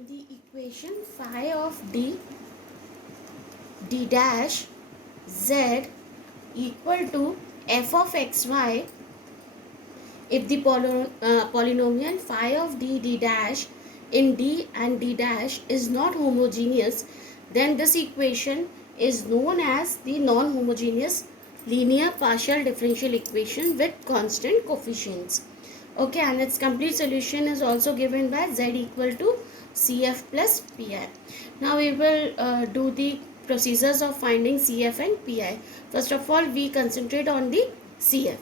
In the equation phi of d dash z equal to f of xy, if the polynomial phi of d dash in d and d dash is not homogeneous, then this equation is known as the non-homogeneous linear partial differential equation with constant coefficients. Okay, and its complete solution is also given by z equal to CF plus PI. Now we will do the procedures of finding CF and PI. First of all, we concentrate on the CF.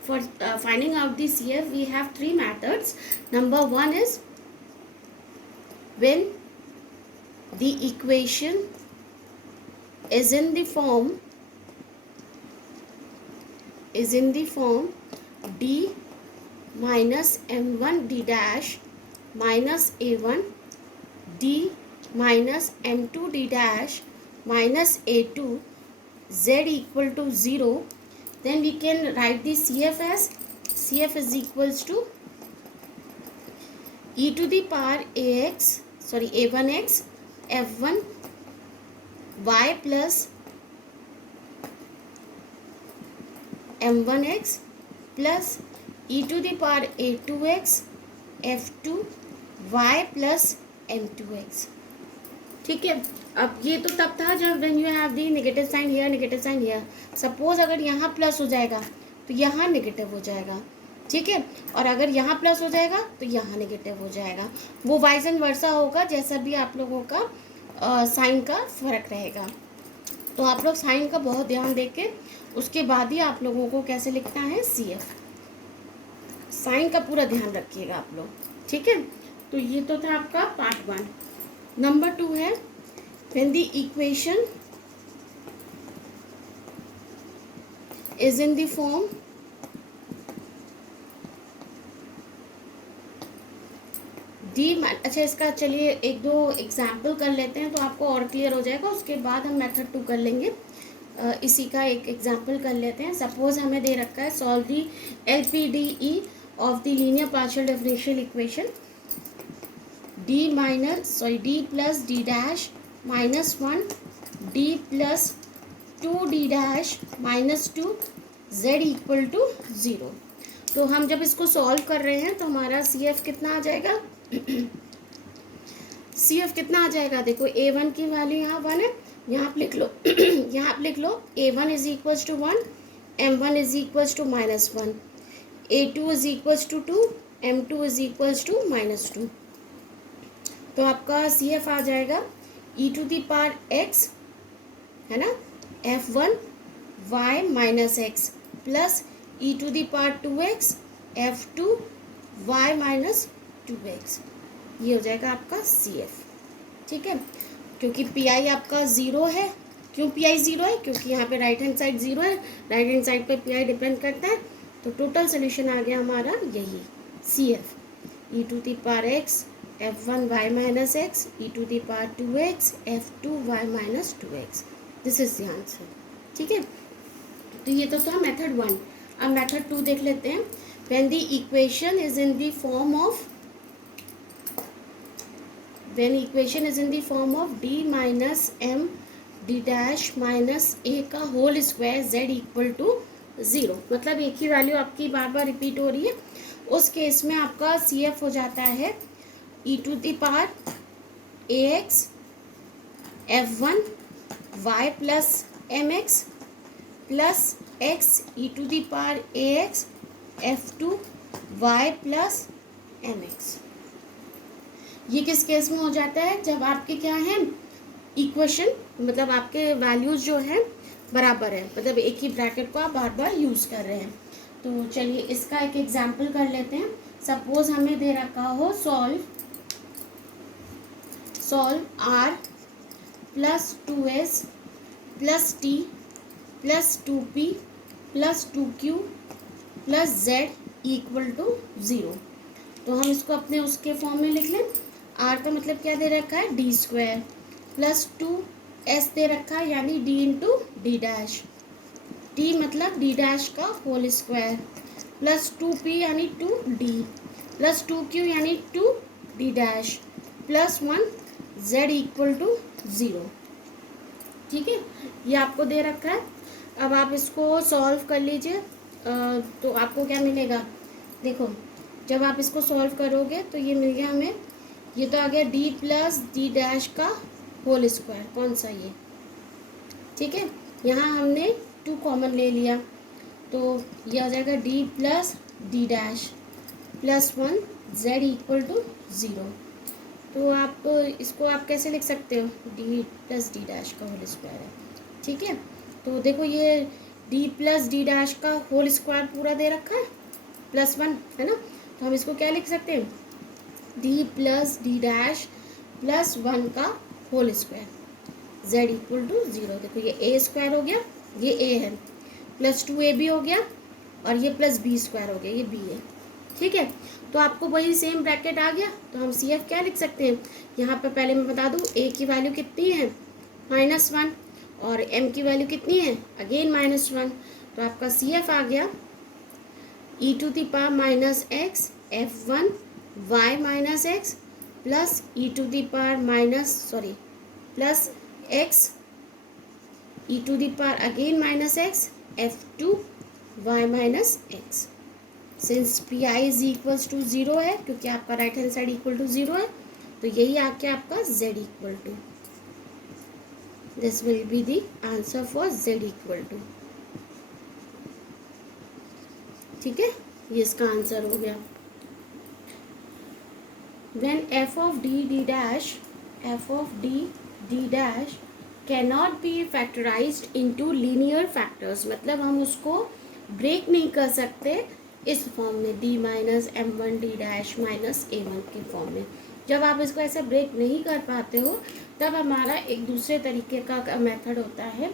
For finding out the CF, we have three methods. Number one is when the equation is in the form d minus m1 d dash minus a1 d minus m2 d dash minus a2 z equal to 0, then we can write the CF as CF is equals to e to the power a1x f1 y plus m1x plus e to the power a2x f2 y plus m2x. ठीक है. अब ये तो तब था जब when you have the negative sign here. Suppose अगर यहाँ प्लस हो जाएगा तो यहाँ नेगेटिव हो जाएगा. ठीक है. और अगर यहाँ प्लस हो जाएगा तो यहाँ नेगेटिव हो जाएगा. वो वाइज एंड वर्सा होगा जैसा भी आप लोगों का साइन का फर्क रहेगा. तो आप लोग साइन का बहुत ध्यान देके उसके बाद ही आप लोगों को कैसे लिखना है CF. साइन का पूरा ध्यान रखिएगा आप लोग. ठीक है. तो ये तो था आपका पार्ट 1. नंबर 2 है when the equation is in the form अच्छा, इसका चलिए एक दो एग्जाम्पल कर लेते हैं तो आपको और क्लियर हो जाएगा. उसके बाद हम मेथड 2 कर लेंगे. इसी का एक एग्जाम्पल कर लेते हैं. सपोज हमें दे रखा है solve the LPDE of the linear partial differential equation d plus d dash minus 1 d plus 2d dash minus 2 z equal to 0. तो हम जब इसको सॉल्व कर रहे हैं तो हमारा CF कितना आ जाएगा? CF कितना आ जाएगा? देखो a1 की वैल्यू यहाँ 1 है. यहाँ आप लिख लो यहाँ आप लिख लो a1 is equals to 1, m1 is equals to -1, a2 is equals to 2, m2 is equals to -2. तो आपका CF आ जाएगा e to the power x है ना, f1 y minus x plus e to the power 2x f2 y minus 2x. ये हो जाएगा आपका CF. ठीक है. क्योंकि PI आपका 0 है. क्यों PI 0 है? क्योंकि यहाँ पे राइट हैंड साइड 0 है. राइट हैंड साइड पे PI डिपेंड करता है. तो टोटल सोल्यूशन आ गया हमारा यही CF e to the power x f1 y minus x e to the power 2x f2 y minus 2x. This is the answer. ठीक है. तो ये तो था मेथड 1. अब मेथड 2 देख लेते हैं. when the equation is in the form of d minus m d dash minus a का whole square z equal to 0. मतलब एक ही वैल्यू आपकी बार बार रिपीट हो रही है. उस केस में आपका CF हो जाता है e to the power ax f1 y plus mx plus x e to the power ax f2 y plus mx. ये किस केस में हो जाता है? जब आपके क्या है इक्वेशन, मतलब आपके वैल्यूज जो हैं बराबर है, मतलब एक ही ब्रैकेट को आप बार बार यूज़ कर रहे हैं. तो चलिए इसका एक एग्जाम्पल कर लेते हैं. सपोज हमें दे रखा हो solve r plus 2s plus t plus 2p plus 2q plus z equal to 0. तो हम इसको अपने उसके फॉर्म में लिख लें. r का मतलब क्या दे रखा है? d स्क्वायर प्लस 2s दे रखा है यानी d into D dash. d मतलब d डैश का होल स्क्वायर प्लस 2p यानी 2d प्लस 2q यानी 2 D dash plus 1 z equal to 0। ठीक है, ये आपको दे रखा है। अब आप इसको सॉल्व कर लीजिए। तो आपको क्या मिलेगा, देखो जब आप इसको सॉल्व करोगे तो ये मिल गया हमें, ये तो आ गया डी प्लस डी डैश का होल स्क्वायर, कौन सा ये, ठीक है। यहाँ हमने 2 कॉमन ले लिया तो ये आ जाएगा D plus D dash plus 1 z equal to 0। तो आप इसको आप कैसे लिख सकते हो, डी प्लस डी डैश का होल स्क्वायर है, ठीक है। तो देखो ये डी प्लस डी डैश का होल स्क्वायर पूरा दे रखा है प्लस 1, है ना। तो हम इसको क्या लिख सकते हैं, D plus D dash plus 1 का whole square z equal to 0। देखो ये ए स्क्वायर हो गया, ये ए है, प्लस 2ab हो गया, और ये प्लस बी स्क्वायर हो गया, ये बी है, ठीक है। तो आपको वही सेम ब्रैकेट आ गया। तो हम सी एफ क्या लिख सकते हैं, यहाँ पर पहले मैं बता दूँ ए की वैल्यू कितनी है -1, और एम की वैल्यू कितनी है अगेन -1। तो आपका सी एफ आ गया e to the power minus X f1 y minus X plus e to the power plus x e to the power again minus X f2 y minus X. Since P I is equals to 0 है, क्योंकि आपका right hand side equal to 0 है, तो यही आके आपका z equal to, this will be the answer for z equal to, ठीक है। ये इसका आंसर हो गया। When f of d dash cannot be factorised into linear factors, मतलब हम उसको ब्रेक नहीं कर सकते इस फॉर्म में d minus m1 d dash minus a1 के फॉर्म में। जब आप इसको ऐसे ब्रेक नहीं कर पाते हो तब हमारा एक दूसरे तरीके का मेथड होता है।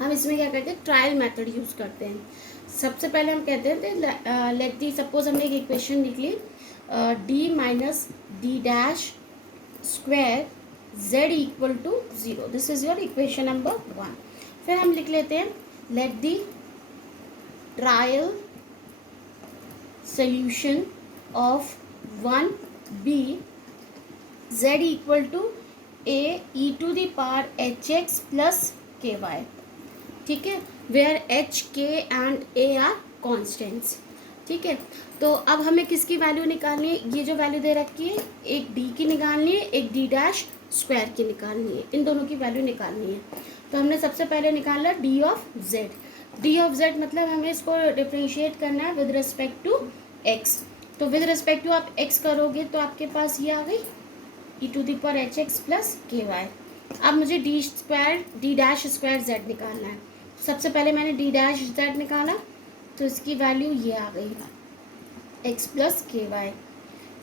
हम इसमें क्या करते हैं, ट्रायल मेथड यूज़ करते हैं। सबसे पहले हम कहते हैं लेट दी, सपोज हमने एक इक्वेशन लिख ली d minus D dash square z equal to 0, this is your equation number 1। फिर हम लिख लेते हैं let the trial solution of 1b z equal to a e to the power hx plus ky, ठीक है, where h k and a are constants, ठीक है। तो अब हमें किसकी वैल्यू निकालनी है, ये जो वैल्यू दे रखी है एक d की निकालनी है, एक d डैश स्क्वायर की निकालनी है, इन दोनों की वैल्यू निकालनी है। तो हमने सबसे पहले निकाला d of z, D of Z मतलब हमें इसको डिफ्रेंशिएट करना है विद रिस्पेक्ट टू एक्स। तो विद रिस्पेक्ट टू आप एक्स करोगे तो आपके पास ये आ गई e to the power H x plus के वाई। अब मुझे डी डैश स्क्वायर जेड निकालना है। सबसे पहले मैंने डी डैश जेड निकाला तो इसकी वैल्यू ये आ गई एक्स प्लस के वाई।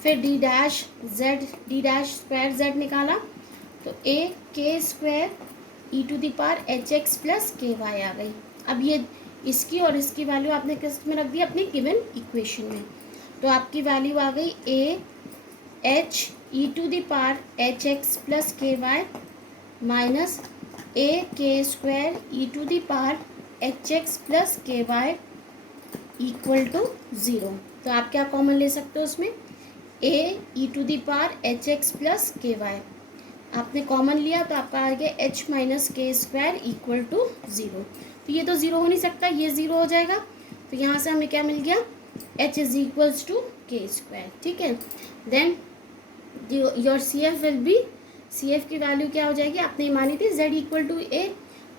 फिर डी डैश स्क्वायर जेड निकाला तो ए के square E to the power H x plus के वाई आ गई। अब ये इसकी और इसकी वैल्यू आपने किस में रख दी, अपने गिवन इक्वेशन में। तो आपकी वैल्यू आ गई a h e to the power H x plus के वाई माइनस ए के square E to the power H x plus के वाई इक्वल टू 0। तो आप क्या कॉमन ले सकते हो उसमें, a e to the power H x plus के वाई आपने कॉमन लिया तो आपका आ गया h minus k square equal to 0। तो ये तो 0 हो नहीं सकता, ये 0 हो जाएगा। तो यहाँ से हमें क्या मिल गया, h is equals to K square, ठीक है। Then your C F will be, C F की वैल्यू क्या हो जाएगी, आपने मानी थी z इक्वल टू ए,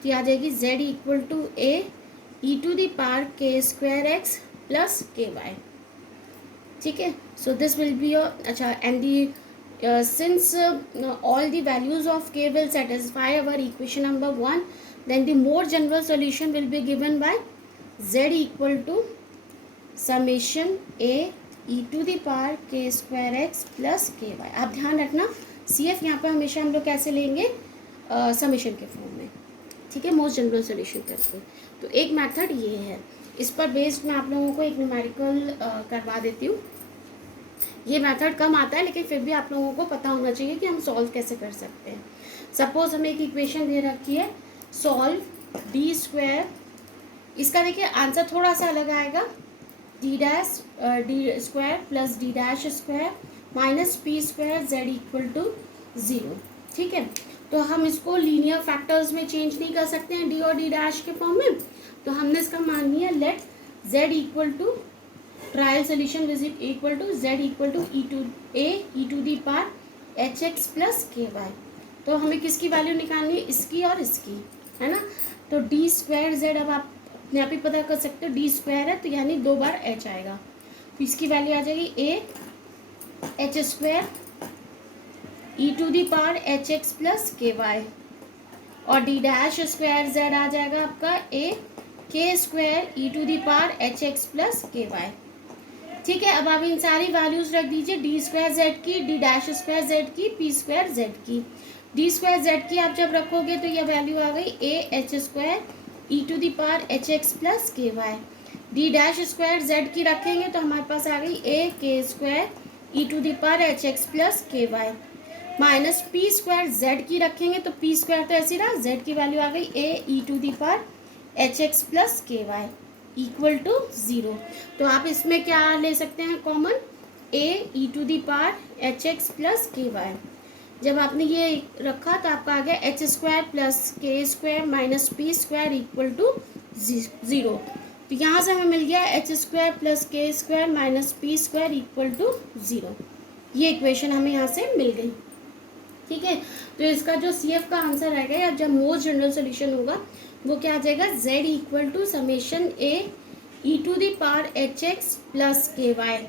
तो आ जाएगी z equal to a e to the power k square x plus के वाई, ठीक है। So this will be your, अच्छा, and the since all the values of k will satisfy our equation number 1, then the more general solution will be given by z equal to summation a e to the power k square x plus ky। आप ध्यान रखना C F यहाँ पर हमेशा हम लोग कैसे लेंगे, समेशन के फॉर्म में, ठीक है, मोस्ट जनरल सोल्यूशन करके। तो एक मेथड ये है, इस पर बेस्ड मैं आप लोगों को एक न्यूमेरिकल करवा देती हूँ। ये मेथड कम आता है लेकिन फिर भी आप लोगों को पता होना चाहिए कि हम सॉल्व कैसे कर सकते हैं। सपोज हमें एक इक्वेशन दे रखी है, सॉल्व डी स्क्वायर, इसका देखिए आंसर थोड़ा सा अलग आएगा, D square plus D dash square minus P square Z equal to 0। ठीक है, तो हम इसको लीनियर फैक्टर्स में चेंज नहीं कर सकते हैं डी और डी डैश के फॉर्म में, तो हमने इसका मान लिया let Z equal to trial solution visit equal to Z equal to E to the power H x plus के वाई। तो हमें किसकी वैल्यू निकालनी है, इसकी और इसकी, है ना। तो डी स्क्वायर जेड अब आप अपने आप ही पता कर सकते हो, डी स्क्वायर है तो यानी 2 बार एच आएगा, तो इसकी वैल्यू आ जाएगी A H square E to the power H x plus के वाई, और डी डैश स्क्वायर जेड आ जाएगा आपका ए के square E to the power H x plus के वाई। ठीक है, अब आप इन सारी वैल्यूज रख दीजिए, डी स्क्वायर जेड की, डी डैश स्क्वायर जेड की, पी स्क्वायर जेड की। डी स्क्वायर जेड की आप जब रखोगे तो यह वैल्यू आ गई a H square E to the power H x plus के y. D dash square Z की रखेंगे तो हमारे पास आ गई ए के square E to the power H x plus के y, minus P square Z की रखेंगे तो पी स्क्वायर तो ऐसी रहा, जेड की वैल्यू आ गई a e to the power H x plus के वाई इक्वल टू 0। तो आप इसमें क्या ले सकते हैं common, a e to the power H x plus के वाई। जब आपने ये रखा तो आपका आ गया h square plus k square minus P square equal to 0। तो यहाँ से हमें मिल गया h square plus k square minus P square equal to 0। ये इक्वेशन हमें यहाँ से मिल गई। ठीक है, तो इसका जो सी एफ का आंसर रहेगा या जब मोस्ट जनरल सोल्यूशन होगा वो क्या आ जाएगा, Z equal to summation a e to the power H x plus के y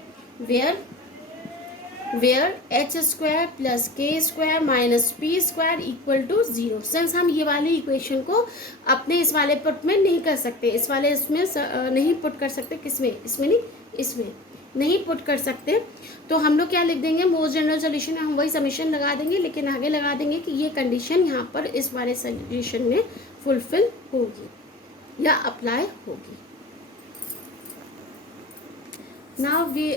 where h square plus k square minus P square equal to 0। Since हम ये वाली इक्वेशन को अपने इस वाले पुट में नहीं कर सकते, इस वाले इसमें नहीं पुट कर सकते, किसमें, इसमें नहीं, इसमें नहीं पुट कर सकते, तो हम लोग क्या लिख देंगे, मोस्ट जनरल सोल्यूशन में हम वही समेशन लगा देंगे, लेकिन आगे लगा देंगे कि ये कंडीशन यहाँ पर इस वाले सोल्यूशन में फुलफिल होगी या अप्लाई होगी। Now we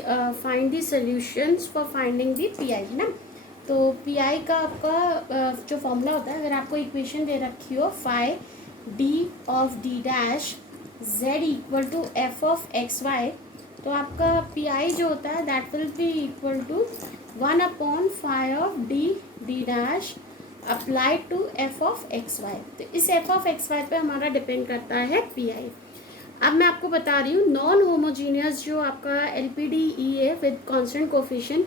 find the solutions for finding the P I, है ना। तो पी आई का आपका जो फॉर्मूला होता है, अगर आपको इक्वेशन दे रखी हो phi D of D dash Z equal to F of X Y, तो आपका पी आई जो होता है that will be equal to 1 phi of D D dash applied to F of X Y. तो इस एफ ऑफ एक्स वाई पे हमारा depend करता है पी आई। अब मैं आपको बता रही हूँ नॉन होमोजीनियस जो आपका एल पी डी ई है विद कॉन्स्टेंट कोफिशिएंट,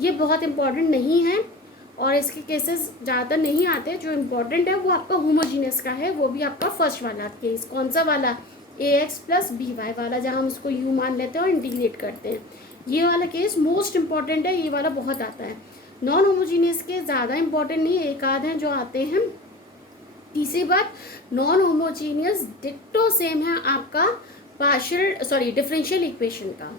ये बहुत इंपॉर्टेंट नहीं है और इसके केसेस ज़्यादा नहीं आते। जो इम्पोर्टेंट है वो आपका होमोजीनियस का है, वो भी आपका फर्स्ट वाला केस, कौन सा वाला, ए एक्स प्लस बी वाई वाला, जहाँ हम उसको यू मान लेते हैं और इंटीग्रेट करते हैं। ये वाला केस मोस्ट इंपॉर्टेंट है, ये वाला बहुत आता है। नॉन होमोजीनियस के ज़्यादा इंपॉर्टेंट नहीं, एक आध हैं जो आते हैं। तीसरी बात, नॉन होमोजीनियस डिक्टो सेम है आपका डिफरेंशियल इक्वेशन का।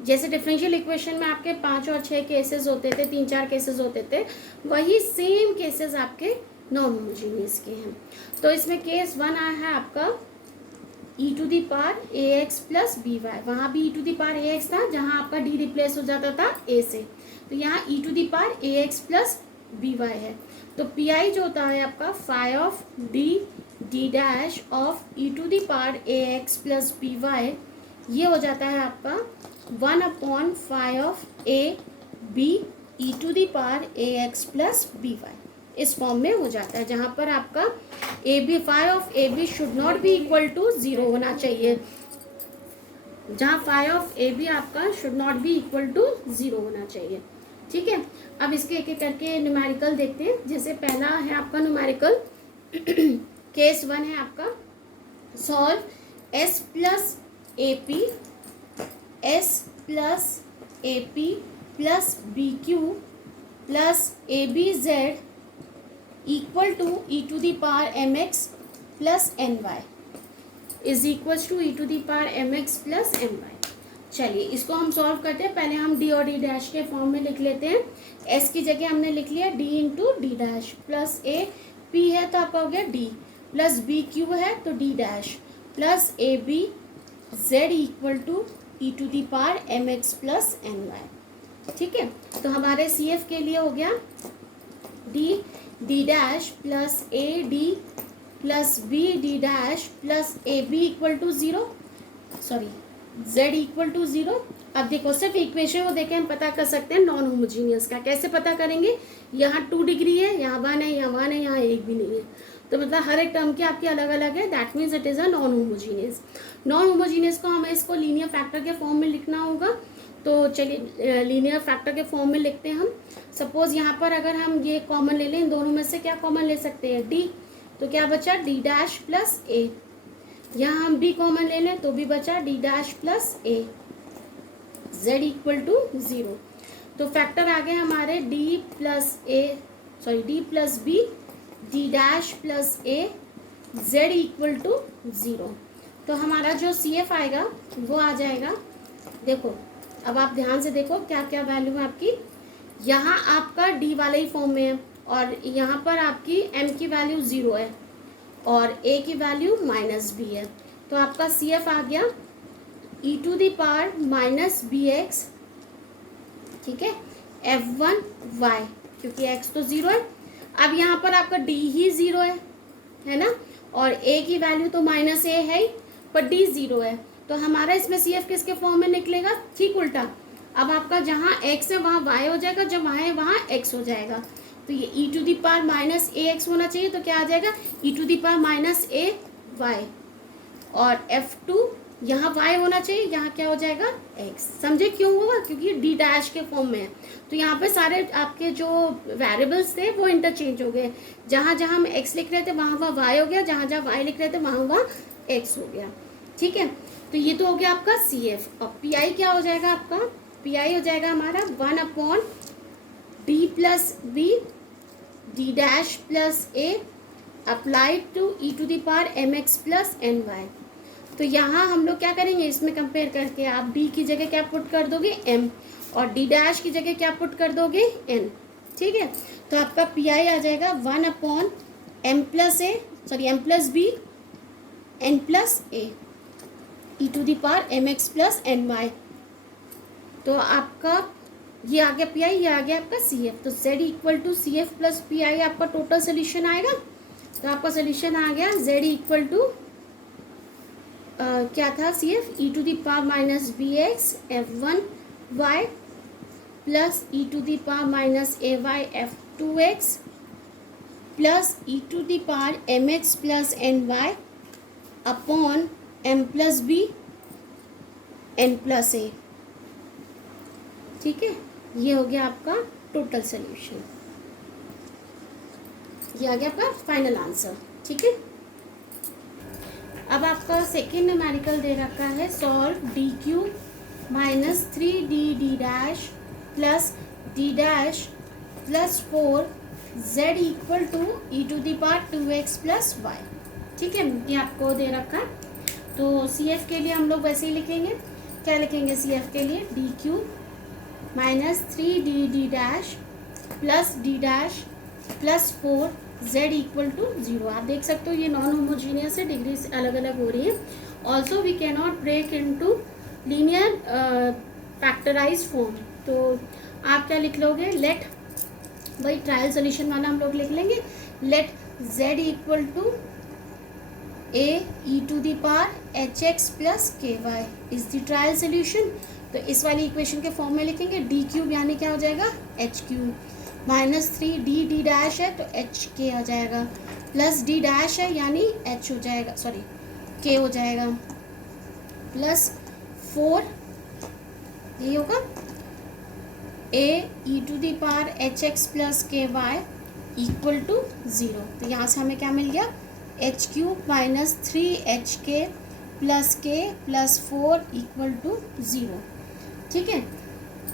जैसे डिफरेंशियल इक्वेशन में आपके 5 और 6 केसेस होते थे, 3-4 केसेस होते थे, वही सेम केसेस आपके नॉन होमोजीनियस के हैं। तो इसमें केस 1 आया है आपका e to the power a x plus b y, वहाँ भी e to the power a x था जहाँ आपका डी रिप्लेस हो जाता था ए से, तो यहाँ e to the power a x plus b y है। तो पी आई जो होता है आपका phi of D D dash of e to the power a x plus b y, ये हो जाता है आपका 1 phi of A b e to the power a x plus b y, इस फॉर्म में हो जाता है, जहाँ पर आपका a b phi of A B should not be equal to 0 होना चाहिए, जहाँ फाई ऑफ ए बी आपका should not be equal to 0 होना चाहिए। ठीक है, अब इसके एक एक करके न्यूमेरिकल देखते हैं। जैसे पहला है आपका न्यूमेरिकल केस 1 है आपका, solve S plus A P plus B Q plus A B Z equal to E to the power M x plus N Y is equals to E to the power M x plus M Y. चलिए इसको हम solve करते हैं। पहले हम D और D dash के form में लिख लेते हैं। एस की जगह हमने लिख लिया D into D dash, plus A P है तो आपका हो गया डी, प्लस बी क्यू है तो D dash, plus A B Z equal to E to the power M x plus N Y. ठीक है, तो हमारे सी एफ के लिए हो गया D D dash plus A D plus B D dash plus A B equal to 0, sorry Z equal to 0, अब देखो सिर्फ इक्वेशन को देखे हम पता कर सकते हैं नॉन होमोजीनियस का। कैसे पता करेंगे? यहाँ 2 डिग्री है, यहाँ 1 है, यहाँ 1 है, यहाँ 1 भी नहीं है, तो मतलब हर एक टर्म की आपकी अलग अलग है, that means it is a non homogeneous. Non homogeneous को हमें इसको लीनियर फैक्टर के फॉर्म में लिखना होगा। तो चलिए लीनियर फैक्टर के फॉर्म में लिखते हैं हम। सपोज यहाँ पर अगर हम ये कॉमन ले लें, इन दोनों में से क्या कॉमन ले सकते हैं? डी, तो क्या बचा? D dash plus A. यहाँ हम बी कॉमन ले लें तो भी बचा D dash plus A, z equal to 0। तो फैक्टर आ गए हमारे D plus A, sorry D plus B, D dash plus A, z equal to 0। तो हमारा जो सी एफ आएगा वो आ जाएगा, देखो अब आप ध्यान से देखो क्या क्या वैल्यू है आपकी। यहाँ आपका डी वाले ही फॉर्म में है, और यहाँ पर आपकी m की वैल्यू 0 है और a की वैल्यू -b है। तो आपका सी एफ आ गया e to the power -bx, ठीक है, f1y, क्योंकि x तो 0 है। अब यहाँ पर आपका d ही 0 है ना, और a की वैल्यू तो -a है ही, पर d 0 है, तो हमारा इसमें सी एफ किसके फॉर्म में निकलेगा? ठीक उल्टा। अब आपका जहाँ x है वहाँ y हो जाएगा, जब y है वहाँ x हो जाएगा। तो ये e to the power -ax होना चाहिए, तो क्या आ जाएगा? e to the power -ay, और f2 यहाँ y होना चाहिए, यहाँ क्या हो जाएगा? x। समझे क्यों होगा? क्योंकि d डैश के फॉर्म में है, तो यहाँ पे सारे आपके जो वेरिएबल्स थे वो इंटरचेंज हो गए। जहाँ जहाँ हम x लिख रहे थे वहाँ वहाँ y हो गया, जहाँ जहाँ y लिख रहे थे वहाँ वहाँ x हो गया, ठीक है। तो ये तो हो गया आपका सी एफ। और पी आई क्या हो जाएगा आपका? पी आई हो जाएगा हमारा 1/d plus B, D dash plus a, applied to E to the power M x plus N y. तो यहाँ हम लोग क्या करेंगे, इसमें कंपेयर करके आप d की जगह क्या पुट कर दोगे? m, और d डैश की जगह क्या पुट कर दोगे? n, ठीक है। तो आपका पी आई आ जाएगा 1/m plus A, sorry m plus b, n plus a, e to the power M x plus N y. तो आपका ये आ गया पी आई, ये आ गया आपका सी एफ। तो z equal to C F plus P I आपका टोटल सोल्यूशन आएगा। तो आपका सोल्यूशन आ गया z इक्वल टू क्या था? C F e to the power -bx f1y plus e to the power -ay f2x plus e to the power mx plus ny upon m plus b n plus a, ठीक है। ये हो गया आपका total solution, ये आ गया आपका फाइनल आंसर, ठीक है। अब आपका सेकेंड न्यूमेरिकल दे रखा है, solve d cube minus 3d dash plus d dash plus 4z equal to E to the power 2x plus y, ठीक है। ये आपको दे रखा है। तो सी एफ के लिए हम लोग वैसे ही लिखेंगे, क्या लिखेंगे सी एफ के लिए? D cube minus 3d dash plus d dash plus 4z equal to 0। आप देख सकते हो ये नॉन होमोजीनियस है, डिग्री से अलग अलग हो रही है। Also we can not break into linear factorize form. तो आप क्या लिख लोगे? लेट, वही ट्रायल सोल्यूशन वाला हम लोग लिख लेंगे, let z equal to a e to the power H x plus के y is the trial solution. तो इस वाली इक्वेशन के फॉर्म में लिखेंगे डी क्यूब, यानी क्या हो जाएगा? एच क्यूब, -3d डैश है तो एच के आ जाएगा, प्लस d डैश है यानी एच हो जाएगा, सॉरी के हो जाएगा, प्लस 4 ये होगा a e to the power H x plus के वाई इक्वल टू 0। तो यहाँ से हमें क्या मिल गया? H cube minus 3hk plus k plus 4 equal to 0, ठीक है।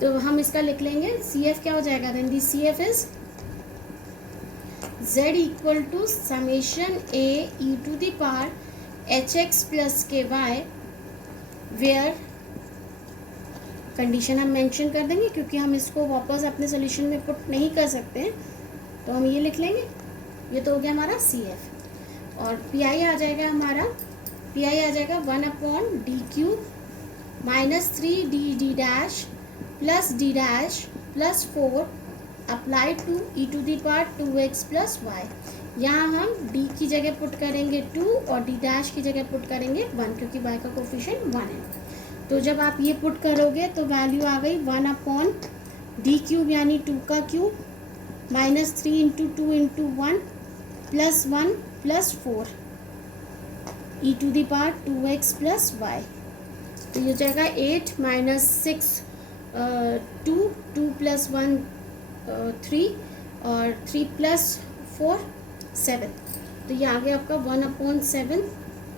तो हम इसका लिख लेंगे सी एफ क्या हो जाएगा? Then the C F is z equal to summation a e to the power H x plus के वाई, वेयर कंडीशन हम मेंशन कर देंगे क्योंकि हम इसको वापस अपने सोल्यूशन में पुट नहीं कर सकते हैं, तो हम ये लिख लेंगे। ये तो हो गया हमारा सी एफ। और पी आई आ जाएगा हमारा, पी आई आ जाएगा 1/d cube minus 3d dash plus d dash plus 4 applied to E to the power 2x plus y. यहाँ हम d की जगह पुट करेंगे 2 और d डैश की जगह पुट करेंगे 1, क्योंकि y का कोफिशिएंट 1 है। तो जब आप ये पुट करोगे तो वैल्यू आ गई 1 अपॉन डी क्यूब यानी 2 का cube minus 3 into 2 into 1 plus 1 plus 4 e to the power 2x plus y. तो ये हो जाएगा 8 माइनस 6 2 प्लस 1 3 और 3 प्लस 4 7। तो ये आ गया आपका 1 upon 7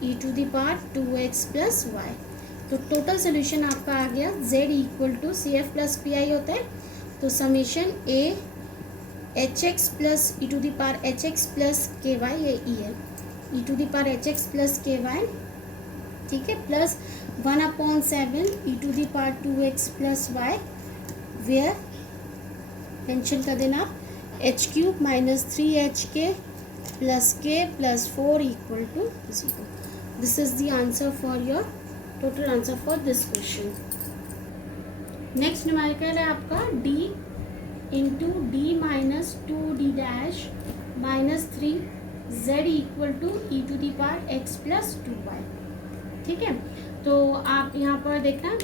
e to the power 2x plus y. तो टोटल सोल्यूशन आपका आ गया z equal to C F plus P I होता है, तो summation a h x plus e to the power H x plus के वाई, ये e है e to the power H x plus के वाई, ठीक है, plus 1 upon 7 e to the power 2x plus y, where mention कर देना h cube minus 3hk plus k plus 4 equal to 0। This is the answer for your total answer for this question. Next numerical है आपका d into D minus 2d dash minus 3z equal to E to the power x plus 2y। ठीक है, तो आप यहाँ पर देखना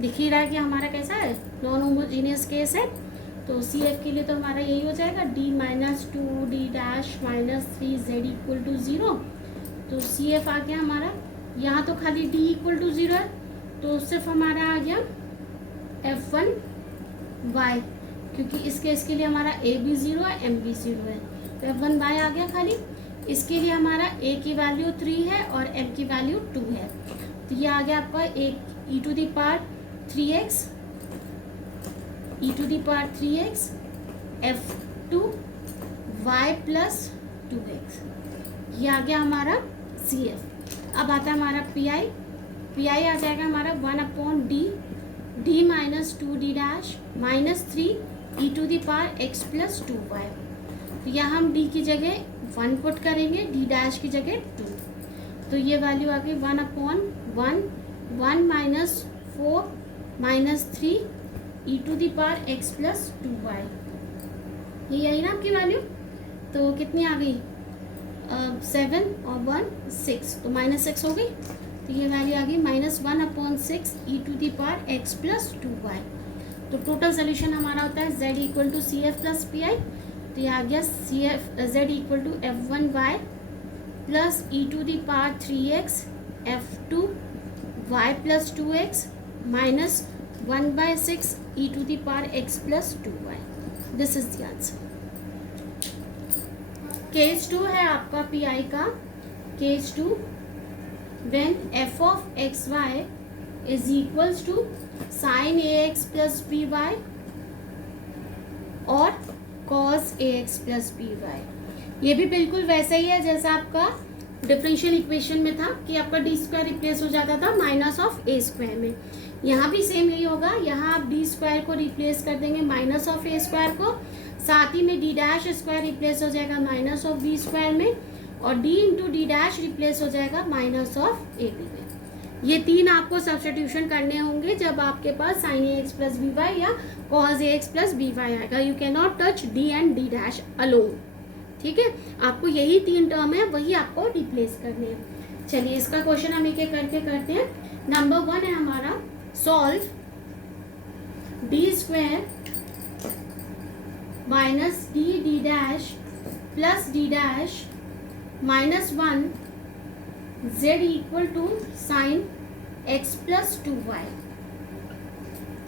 दिख ही रहा है कि हमारा कैसा है, नॉन होमोजीनियस केस है। तो सी एफ के लिए तो हमारा यही हो जाएगा d minus 2d dash minus 3z equal to 0। तो सी एफ आ गया हमारा, यहाँ तो खाली d इक्वल टू 0 है, तो सिर्फ हमारा आ गया f1y, क्योंकि इस केस के लिए हमारा a भी 0 है m भी 0 है, तो f1y आ गया खाली। इसके लिए हमारा a की वैल्यू 3 है और m की वैल्यू 2 है, तो ये आ गया आपका e to the power 3x e to the power 3x f2 y plus 2x, ये आ गया हमारा CF। अब आता है हमारा PI आ जाएगा हमारा 1 upon d minus 2d dash minus 3 e to the power x plus 2y। तो यहाँ हम d की जगह 1 पुट करेंगे, d डैश की जगह 2, तो ये वैल्यू आ गई 1 upon 1 minus 4 minus 3 e to the power x plus 2y। ये यही ना आपकी वैल्यू, तो कितनी आ गई 7 और 1 6, तो माइनस 6 हो गई, तो ये वैल्यू आ गई minus 1 upon 6 e to the power x plus 2y। तो टोटल सोल्यूशन हमारा होता है z equal to C F plus P I, तो ये आ गया C F z equal to f1y plus e to the power 3x f2 y plus 2x minus 1/6 e to the power x plus 2y। This is the answer. Case 2 है आपका P I का, case 2 when f of xy is equals to sin ax plus by और cos ax plus by। ये भी बिल्कुल वैसा ही है जैसा आपका डिफरेंशियल इक्वेशन में था कि आपका डी स्क्वायर रिप्लेस हो जाता था माइनस ऑफ ए स्क्वायर में। यहाँ भी सेम यही होगा, यहाँ आप डी स्क्वायर को रिप्लेस कर देंगे माइनस ऑफ ए स्क्वायर को, साथ ही में डी डैश स्क्वायर रिप्लेस हो जाएगा माइनस ऑफ बी स्क्वायर में, और d into D dash replace हो जाएगा माइनस ऑफ ए बी में। ये तीन आपको सब्स्टिट्यूशन करने होंगे जब आपके पास साइन ए एक्स प्लस बी वाई या कॉज ए एक्स प्लस बी वाई आएगा। You can not touch d and d dash alone, ठीक है, आपको यही तीन टर्म है वही आपको रिप्लेस करने हैं। चलिए इसका क्वेश्चन हम एक एक करके करते हैं। नंबर 1 है हमारा solve d square minus D dash plus D dash minus 1 z equal to sine x plus 2y।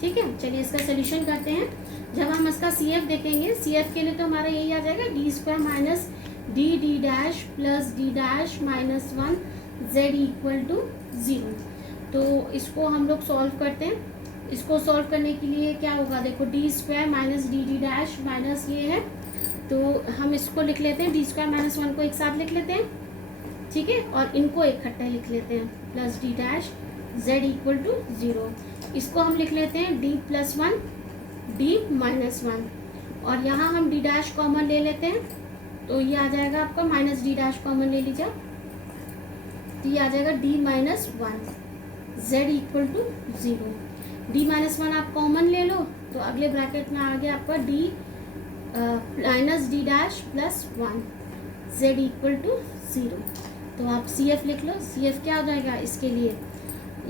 ठीक है, चलिए इसका सोल्यूशन करते हैं। जब हम इसका CF देखेंगे, CF के लिए तो हमारा यही आ जाएगा d square minus D dash plus D dash minus 1 z equal to 0। तो इसको हम लोग सॉल्व करते हैं। इसको सॉल्व करने के लिए क्या होगा, देखो D square minus D dash minus ये है, तो हम इसको लिख लेते हैं डी स्क्वायर माइनस 1 को एक साथ लिख लेते हैं, ठीक है, और इनको इकट्ठा लिख लेते हैं plus D dash z equal to 0। इसको हम लिख लेते हैं d प्लस 1 d माइनस 1, और यहाँ हम d डैश कॉमन ले लेते हैं, तो ये आ जाएगा आपका माइनस d डैश कॉमन ले लीजिए, तो ये आ जाएगा d minus 1 z equal to 0। d minus 1 आप कॉमन ले लो, तो अगले ब्रैकेट में आ गया आपका d minus D dash plus 1 z equal to 0। तो आप CF लिख लो, CF क्या हो जाएगा इसके लिए,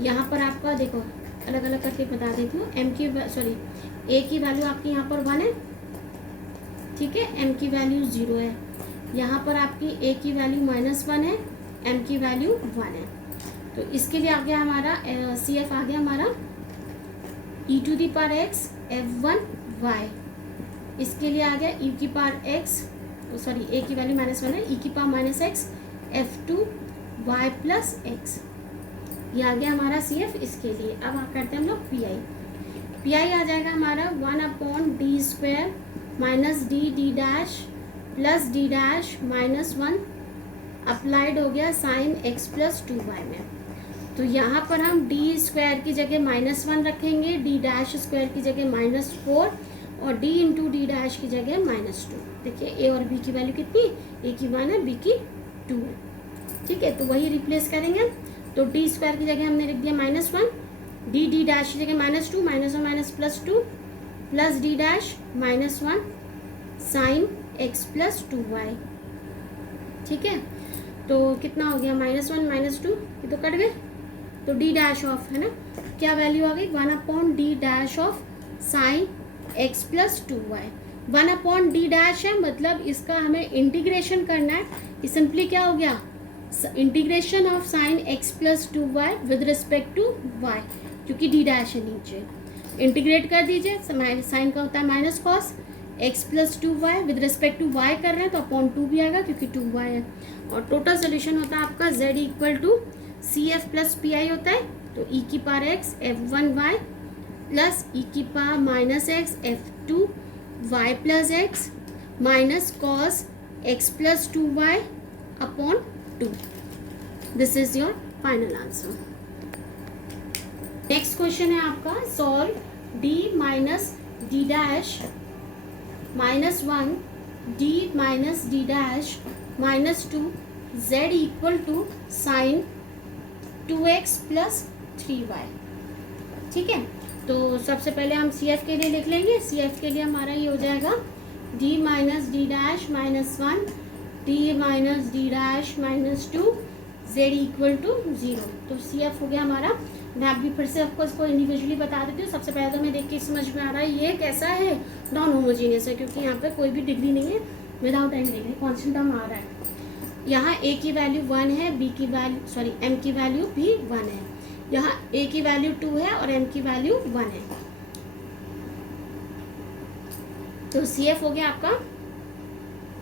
यहाँ पर आपका देखो अलग अलग करके बता देती हूँ, ए की वैल्यू आपकी यहाँ पर 1 है, ठीक है, m की वैल्यू 0 है, यहाँ पर आपकी a की वैल्यू -1 है, m की वैल्यू 1 है। तो इसके लिए आ गया हमारा CF आ गया हमारा e⁻x f1y, इसके लिए आ गया e⁻x a की वैल्यू -1 है, e⁻x f2y + x, ये आ गया हमारा CF इसके लिए। अब करते हैं हम लोग PI आ जाएगा हमारा 1/d² -d' d' -1 अप्लाइड हो गया sin x + 2y में। तो यहाँ पर हम d² की जगह -1 रखेंगे, d' की जगह -4 और d × d' की जगह -2। देखिए a और b की वैल्यू कितनी, a की 1 है, b की 2 है, ठीक है। तो वही रिप्लेस करेंगे। तो d² की जगह हमने लिख दिया -1, d d' की जगह -2, -1 +2 plus d' -1 sin x + 2y, ठीक है। तो कितना हो गया, -1 -2, ये तो कट गए। तो d' ऑफ है ना, क्या वैल्यू आ गई, 1/d' of sin x + 2y। 1/d' है, मतलब इसका हमें इंटीग्रेशन करना है। ये सिंपली क्या हो गया, integration of sin x + 2y with respect to y, क्योंकि d' है नीचे, इंटीग्रेट कर दीजिए। साइन का होता है -cos x + 2y, with respect to y कर रहे हैं तो /2 भी आएगा क्योंकि 2y है। और टोटल सोल्यूशन होता है आपका z = CF + PI होता है। तो e⁻x f1y + e⁻x f2y + x - cos x + 2y / 2। This is your final answer. Next question है आपका, solve d - d' -1 d - d' -2 z = sin 2x + 3y, ठीक है। तो सबसे पहले हम CF के लिए लिख लेंगे। CF के लिए हमारा ये हो जाएगा d - d' -1 d - d' -2 z = 0। तो CF हो गया हमारा। मैं अभी फिर से आपको इसको इंडिविजुअली बता देती हूँ। सबसे पहले तो मैं देख के समझ में आ रहा है ये कैसा है, नॉन होमोजीनियस है, क्योंकि यहाँ पे कोई भी डिग्री नहीं है, without any degree constant term आ रहा है। यहाँ a की वैल्यू 1 है, m की वैल्यू भी 1 है, यहाँ a की वैल्यू 2 है और m की वैल्यू 1 है। तो CF हो गया आपका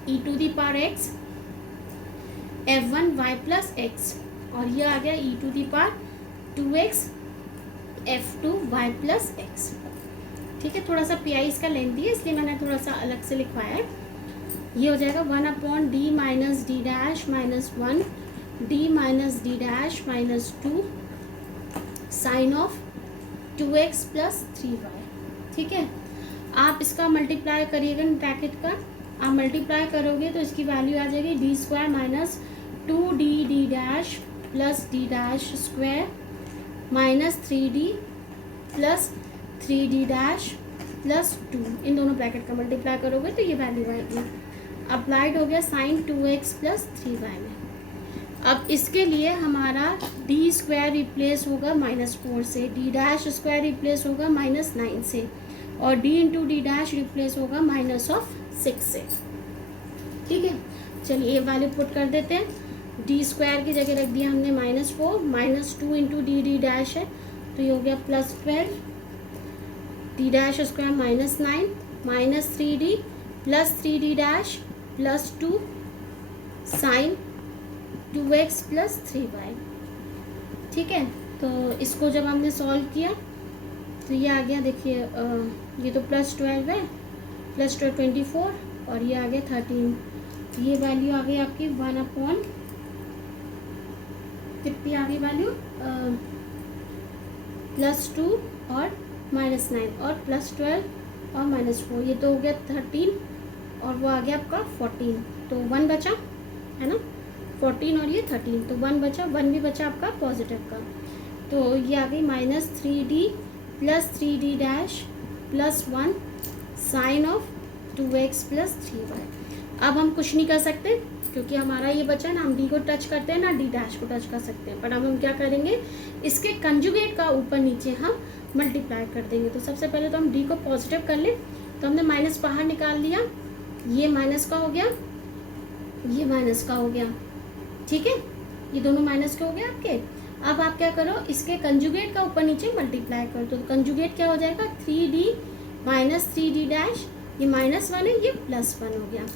e⁻x f1y + x, और ये आ गया e⁻2x f2y + x, ठीक है। थोड़ा सा PI इसका लेंथी है, इसलिए मैंने थोड़ा सा अलग से लिखवाया है। ये हो जाएगा 1/d - d' -1 d - d' -2 sin of 2x + 3y, ठीक है। आप इसका मल्टीप्लाई करिएगा ब्रैकेट का, आप मल्टीप्लाई करोगे तो इसकी वैल्यू आ जाएगी d² - 2d d' + d' - 3d + 3d' + 2, इन दोनों ब्रैकेट का मल्टीप्लाई करोगे तो ये वैल्यू आएगी। अप्लाइड हो गया sin 2x + 3y में। अब इसके लिए हमारा d² रिप्लेस होगा -4 से, d' रिप्लेस होगा -9 से, और d × d' रिप्लेस होगा -6 से, ठीक है। चलिए ये वैल्यू पुट कर देते हैं। d² की जगह रख दिया हमने -4, -2 × d' है, तो ये हो गया +12, d' -9 -3d + 3d' + 2 sin 2x + 3y, ठीक है। तो इसको जब हमने सॉल्व किया तो ये आ गया, देखिए ये तो +12 है, +12 24, और ये आ गया 13। ये वैल्यू आ गई आपकी 1/, कितनी आ गई वैल्यू, +2 और -9 और +12 और -4, ये तो हो गया 13, और वो आ गया आपका 14। तो 1 बचा है ना, 14 और ये 13, तो 1 बचा, 1 भी बचा आपका पॉजिटिव का। तो ये आ गई -3d + 3d' + 1 sin of 2x + 3y। अब हम कुछ नहीं कर सकते क्योंकि हमारा ये बचा ना, हम डी को टच करते हैं ना डी डैश को टच कर सकते हैं, पर अब हम क्या करेंगे, इसके कंजुगेट का ऊपर नीचे हम मल्टीप्लाई कर देंगे। तो सबसे पहले तो हम डी को पॉजिटिव कर लें, तो हमने माइनस बाहर निकाल लिया, ये माइनस का हो गया, ये माइनस का हो गया, ठीक है, ये दोनों माइनस के हो गए आपके। अब आप क्या करो, इसके कंजुगेट का ऊपर नीचे मल्टीप्लाई कर दो, तो कंजुगेट क्या हो जाएगा, 3d माइनस 3d डैश, ये -1 है, ये +1 हो गया।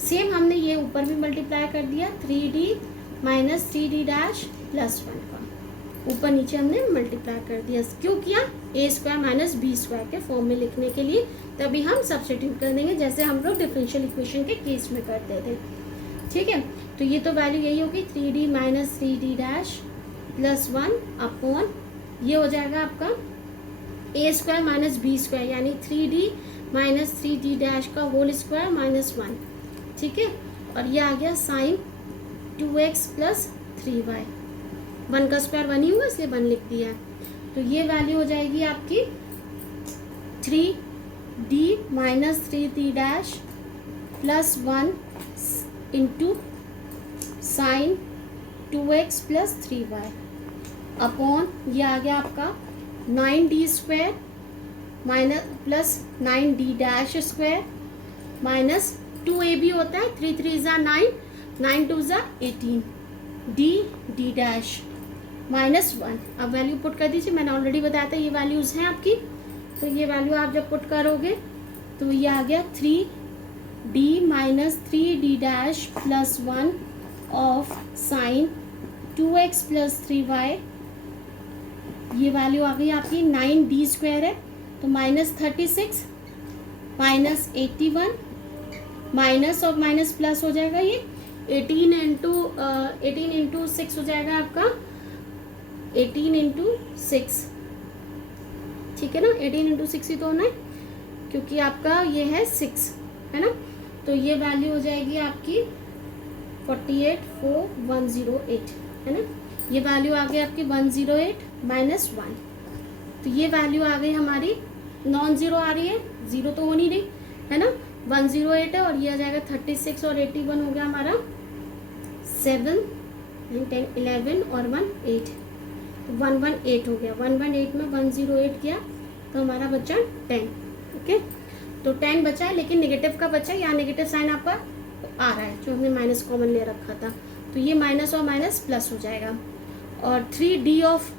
सेम हमने ये ऊपर भी मल्टीप्लाई कर दिया, 3d माइनस 3d डैश +1 का ऊपर नीचे हमने मल्टीप्लाई कर दिया। क्यों किया, a² माइनस b² के फॉर्म में लिखने के लिए, तभी हम सब्स्टिट्यूट कर देंगे जैसे हम लोग डिफरेंशियल इक्वेशन के केस में करते थे, ठीक है। तो ये तो वैल्यू यही होगी, 3d minus 3d dash +1 upon ये हो जाएगा आपका a² माइनस b², यानी 3d माइनस 3d डैश का होल स्क्वायर -1, ठीक है। और ये आ गया साइन 2x प्लस 3y, 1 का स्क्वायर 1 ही होगा इसलिए 1 लिख दिया है। तो ये वैल्यू हो जाएगी आपकी 3d minus 3d dash +1 into sine 2x plus 3y upon ये आ गया आपका 9d² minus plus 9d dash square minus 2ab होता है, 3 3 ज़ा 9, 9 2 ज़ा 18, d डैश -1। अब वैल्यू पुट कर दीजिए, मैंने ऑलरेडी बताया था ये वैल्यूज़ हैं आपकी। तो ये वैल्यू आप जब पुट करोगे तो ये आ गया 3d minus 3d dash +1 of sine 2x plus 3y, ये वैल्यू आ गई आपकी 9d² है, तो -36 माइनस 81 माइनस और माइनस प्लस हो जाएगा, ये 18 इंटू 6 हो जाएगा आपका, 18 इंटू 6, ठीक है ना, 18 इंटू 6 ही तो होना है क्योंकि आपका ये है 6, है ना। तो ये वैल्यू हो जाएगी आपकी 484108, है ना। ये वैल्यू आ गई आपकी 108 -1, तो ये वैल्यू आ गई हमारी नॉन ज़ीरो आ रही है, ज़ीरो तो हो नहीं रही, है ना। 108 है और ये आ जाएगा 36 और 81 हो गया हमारा 7 10 11 और 1 8, तो 118 हो गया। 118 में 108 किया तो हमारा बचा 10, ओके। तो 10 बचा है, लेकिन नेगेटिव का बचा है, यहाँ नेगेटिव साइन आपका आ रहा है जो हमने माइनस कॉमन ले रखा था, तो ये माइनस और माइनस प्लस हो जाएगा। और 3d ऑफ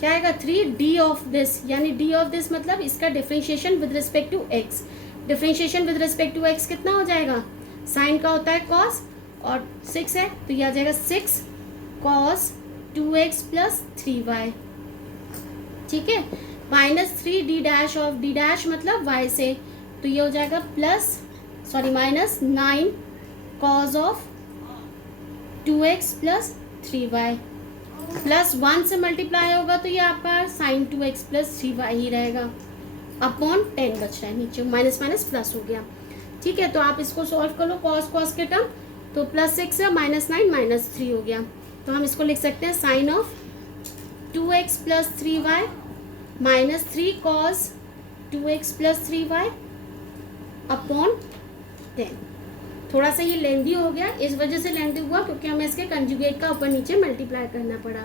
क्या आएगा, 3d ऑफ दिस, यानी d ऑफ दिस मतलब इसका differentiation with respect to x। Differentiation with respect to x कितना हो जाएगा, साइन का होता है cos और 6 है तो ये आ जाएगा 6 cos 2x प्लस 3y, ठीक है। -3d dash of d dash मतलब y से, तो ये हो जाएगा -9 cos of 2x plus 3y plus 1 से मल्टीप्लाई होगा तो ये आपका साइन 2x प्लस 3y ही रहेगा, अपॉन 10 बच रहा है नीचे, माइनस माइनस प्लस हो गया, ठीक है। तो आप इसको सॉल्व कर लो cos के टर्म, तो +6 है -9 -3 हो गया, तो हम इसको लिख सकते हैं sine of 2x plus 3y -3 cos 2x plus 3y upon 10। थोड़ा सा ये लेंदी हो गया, इस वजह से लेंदी हुआ क्योंकि हमें इसके कंजुगेट का ऊपर नीचे मल्टीप्लाई करना पड़ा।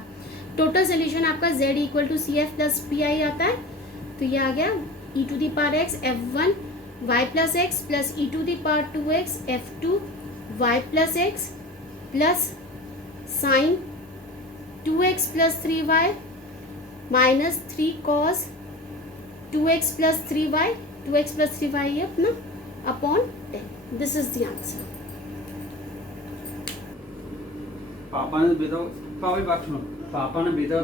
टोटल सोल्यूशन आपका z = CF प्लस PI आता है, तो ये आ गया e⁻x F1 y plus x plus e⁻2x F2 y plus x plus sign 2x plus 3y -3 cos 2x plus 3y, 2x plus 3y ये अपना upon 10। This is the answer. पापा ने बेटा पापा की बात सुनो, पापा ने बेटा